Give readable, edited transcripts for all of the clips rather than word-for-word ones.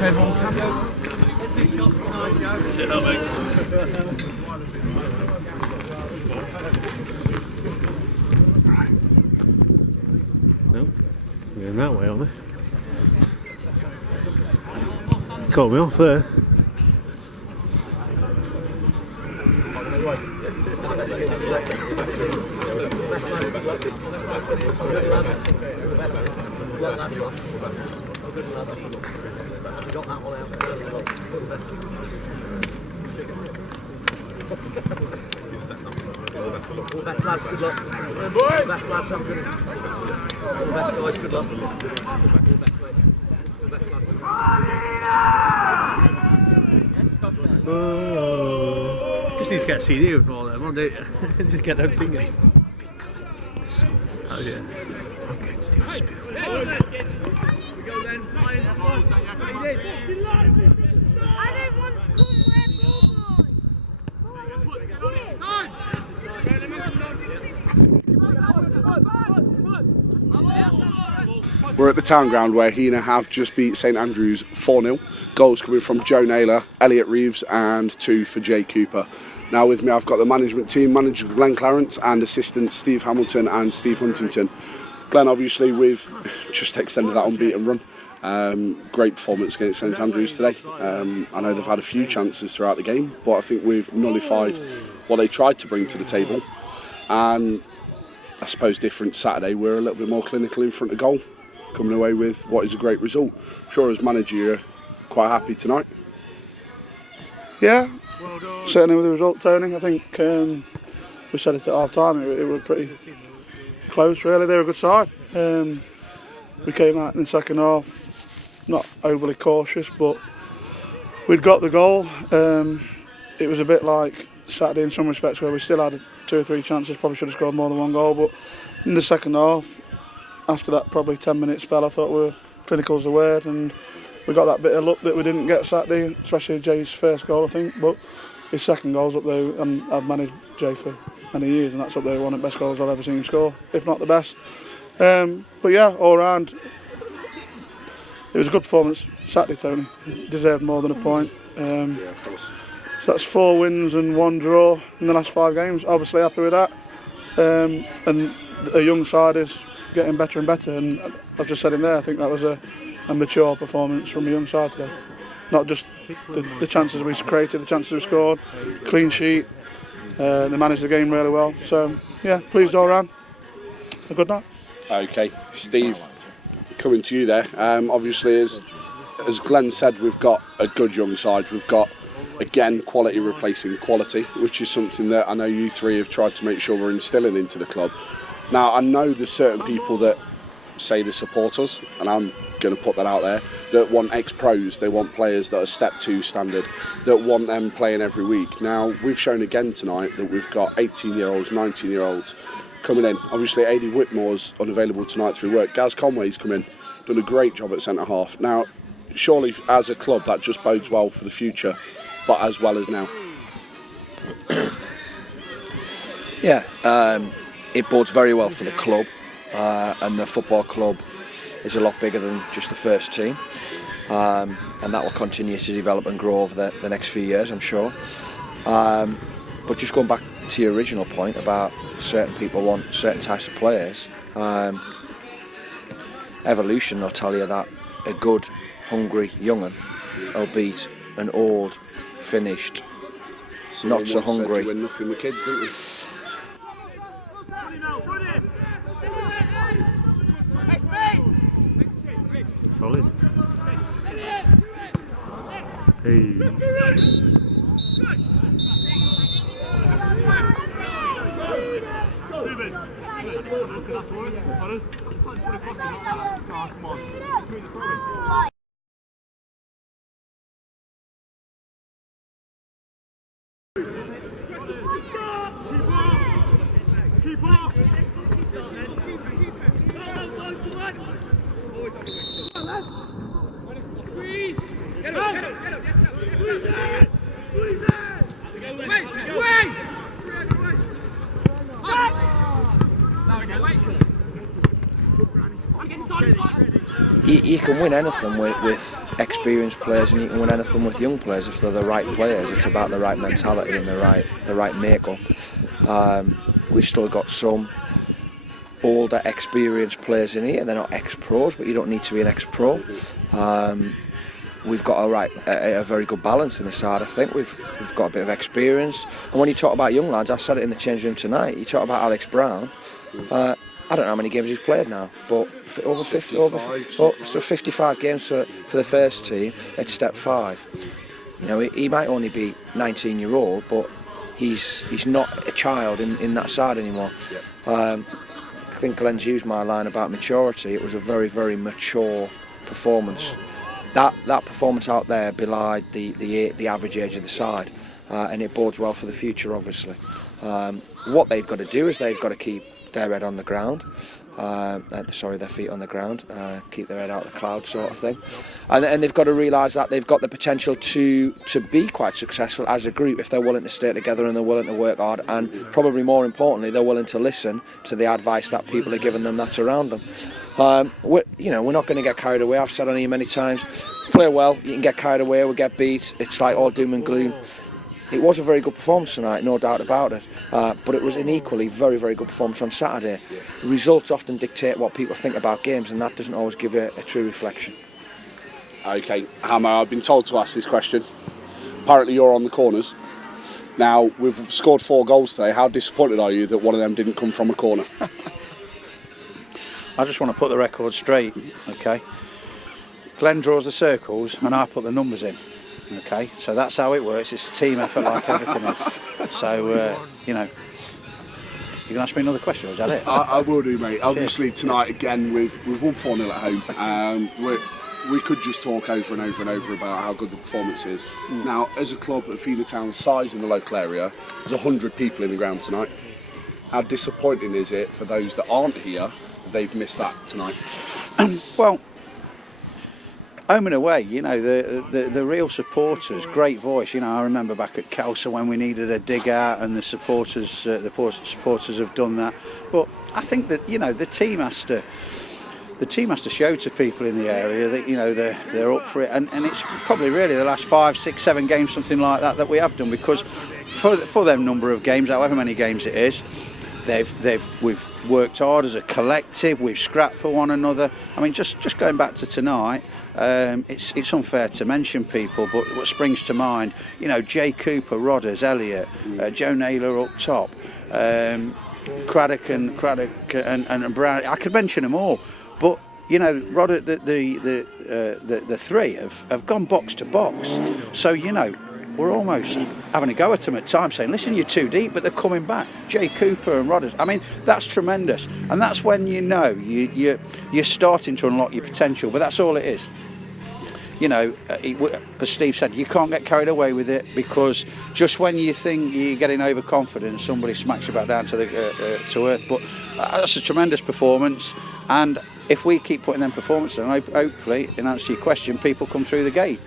to everyone can. No, we're going that way, aren't they? Caught me off there. All best lads, good luck. All best lads, I'm good. All best guys, good luck. All best, mate. All best lads. Just need to get a CD with all them, don't you? Just get them singing. Oh yeah. I'm going to do a spoof. We go then. I don't want to come red ball boy. We're at the town ground where Heanor have just beat St Andrews 4-0. Goals coming from Joe Naylor, Elliot Reeves and 2 for Jay Cooper. Now with me I've got the management team, manager Glenn Clarence and assistant Steve Hamilton and Steve Huntington. Glenn, obviously we've just extended that unbeaten run. Great performance against St Andrews today. I know they've had a few chances throughout the game, but I think we've nullified what they tried to bring to the table. And I suppose different Saturday, we're a little bit more clinical in front of goal, coming away with what is a great result. I'm sure as manager you're quite happy tonight. Yeah, certainly with the result, Tony. I think we said it at half time, it was pretty close really. They're a good side. We came out in the second half not overly cautious, but we'd got the goal. It was a bit like Saturday in some respects where we still had 2 or 3 chances, probably should have scored more than 1 goal, but in the second half, after that probably 10-minute spell, I thought we were clinical as the word, and we got that bit of luck that we didn't get Saturday, especially Jay's first goal I think, but his second goal's up there, and I've managed Jay for many years and that's up there one of the best goals I've ever seen him score, if not the best. But yeah, all round it was a good performance Saturday, Tony. Deserved more than a point. So that's 4 wins and 1 draw in the last 5 games. Obviously happy with that. And a young side is getting better and better. And I've just said in there, I think that was a mature performance from a young side today. Not just the chances we created, the chances we scored, clean sheet. They managed the game really well. So yeah, pleased all round. A good night. Okay, Steve, coming to you there. Obviously, as Glenn said, we've got a good young side. We've got, again, quality replacing quality, which is something that I know you 3 have tried to make sure we're instilling into the club. Now, I know there's certain people that say they support us, and I'm going to put that out there, that want ex-pros, they want players that are step 2 standard, that want them playing every week. Now, we've shown again tonight that we've got 18-year-olds, 19-year-olds coming in. Obviously, Adi Whitmore's unavailable tonight through work. Gaz Conway's come in, done a great job at centre-half. Now, surely as a club that just bodes well for the future, but as well as now. Yeah, it bodes very well for the club, and the football club is a lot bigger than just the first team, and that will continue to develop and grow over the next few years, I'm sure. But just going back to your original point about certain people want certain types of players, evolution will tell you that a good, hungry young'un will beat an old, finished, not so hungry. Said you win nothing with kids, didn't you? Solid. Hey. Keep up! Squeeze! Get up, yes sir, Squeeze it! Wait! Now we go, wait! I'm getting inside. you can win anything with experienced players, and you can win anything with young players if they're the right players. It's about the right mentality and the right makeup. We've still got some older, experienced players in here. They're not ex-pros, but you don't need to be an ex-pro. We've got a very good balance in the side. I think we've got a bit of experience. And when you talk about young lads, I said it in the change room tonight. You talk about Alex Brown. I don't know how many games he's played now, but over 55 games for the first team at step 5. You know, he might only be 19-year-old, but he's not a child in that side anymore. I think Glenn's used my line about maturity. It was a very, very mature performance. That performance out there belied the average age of the side, and it bodes well for the future, obviously. What they've got to do is they've got to keep their head on the ground, their feet on the ground, keep their head out of the clouds, sort of thing. And they've got to realise that they've got the potential to be quite successful as a group if they're willing to stay together and they're willing to work hard, and probably more importantly, they're willing to listen to the advice that people are giving them that's around them. We're not going to get carried away. I've said on here many times, play well, you can get carried away, we'll get beat. It's like all doom and gloom. It was a very good performance tonight, no doubt about it. But it was an equally very, very good performance on Saturday. Results often dictate what people think about games, and that doesn't always give a true reflection. Okay, Hammer, I've been told to ask this question. Apparently you're on the corners. Now, we've scored 4 goals today. How disappointed are you that one of them didn't come from a corner? I just want to put the record straight, okay? Glenn draws the circles and I put the numbers in, okay? So that's how it works. It's a team effort like everything else. So, you can ask me another question, or is that it? I will do, mate. Obviously, tonight, again, we've won 4-0 at home. We could just talk over and over and over about how good the performance is. Now, as a club of Heanor Town's size in the local area, there's 100 people in the ground tonight. How disappointing is it for those that aren't here? They've missed that tonight. Well, home and away, the real supporters, great voice. I remember back at Kelso when we needed a dig out, and the supporters have done that. But I think that the team has to show to people in the area that they're up for it, and it's probably really the last 5, 6, 7 games, something like that we have done, because for them number of games, however many games it is. We've worked hard as a collective. We've scrapped for one another. I mean, just going back to tonight, it's unfair to mention people, but what springs to mind, Jay Cooper, Rodders, Elliott, Joe Naylor up top, Craddock and Brown. I could mention them all, but Rodder, the three have gone box to box. So we're almost having a go at them at times, saying, listen, you're too deep, but they're coming back. Jay Cooper and Rodders. I mean, that's tremendous. And that's when you're starting to unlock your potential, but that's all it is. As Steve said, you can't get carried away with it, because just when you think you're getting overconfident, somebody smacks you back down to earth. But that's a tremendous performance, and if we keep putting them performances on, hopefully, in answer to your question, people come through the gate.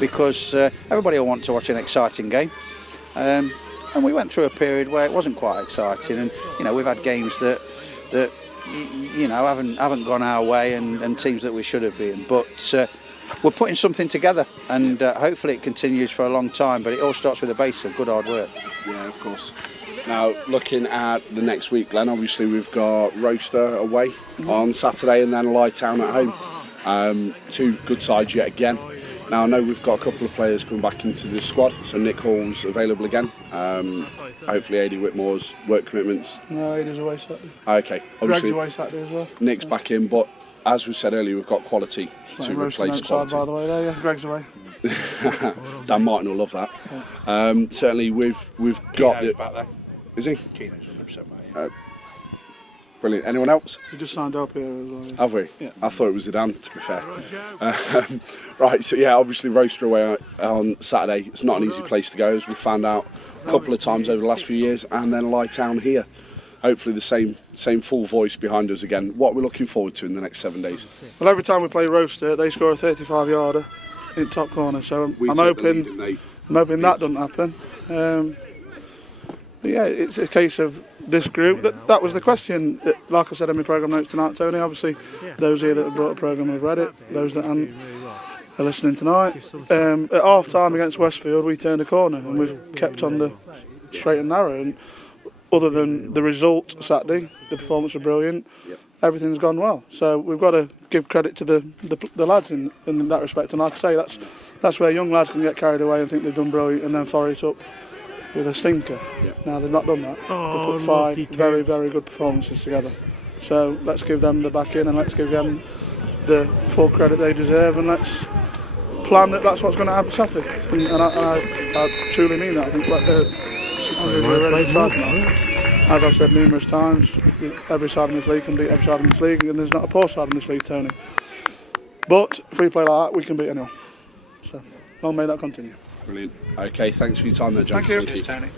Because everybody will want to watch an exciting game, and we went through a period where it wasn't quite exciting, and we've had games that haven't gone our way, and teams that we should have been. But we're putting something together, and hopefully it continues for a long time. But it all starts with a base of good hard work. Yeah, of course. Now, looking at the next week, Glenn, obviously we've got Roaster away on Saturday, and then Lytown at home. 2 good sides yet again. Now, I know we've got a couple of players coming back into the squad, so Nick Hall's available again. Hopefully, Adi Whitmore's work commitments. No, Adi's away Saturday. Okay. Greg's away Saturday as well. Nick's back in, but as we said earlier, we've got quality to replace quality. By the way, there, yeah. Greg's away. Dan Martin will love that. Yeah. Certainly, we've got it. Back there. Is he? Keenan's 100% back. Brilliant. Anyone else? We just signed up here as well. Have we? Yeah. I thought it was Zidane, to be fair. Right, so yeah, obviously Roaster away on Saturday. It's not an easy place to go, as we've found out a couple of times over the last few years, and then Lytown here. Hopefully the same full voice behind us again. What we're looking forward to in the next 7 days? Well, every time we play Roaster, they score a 35-yarder in top corner, so I'm hoping that doesn't happen. But yeah, it's a case of this group, that was the question. Like I said in my programme notes tonight, Tony, obviously those here that have brought a programme have read it, those that haven't are listening tonight. At half time against Westfield we turned a corner and we've kept on the straight and narrow, and other than the result Saturday, the performance was brilliant. Everything's gone well, so we've got to give credit to the lads in that respect. And like I say, that's where young lads can get carried away and think they've done brilliant and then follow it up with a stinker. Now they've not done that. They put 5 very, very good performances together. So let's give them the back in and let's give them the full credit they deserve, and let's plan that's what's going to happen Saturday. And I truly mean that. I think St Andrews are a really good side now. As I've said numerous times, every side in this league can beat every side in this league, and there's not a poor side in this league, Tony. But if we play like that, we can beat anyone. So long may that continue. Brilliant. Okay, thanks for your time there, James. Thank you. Tony.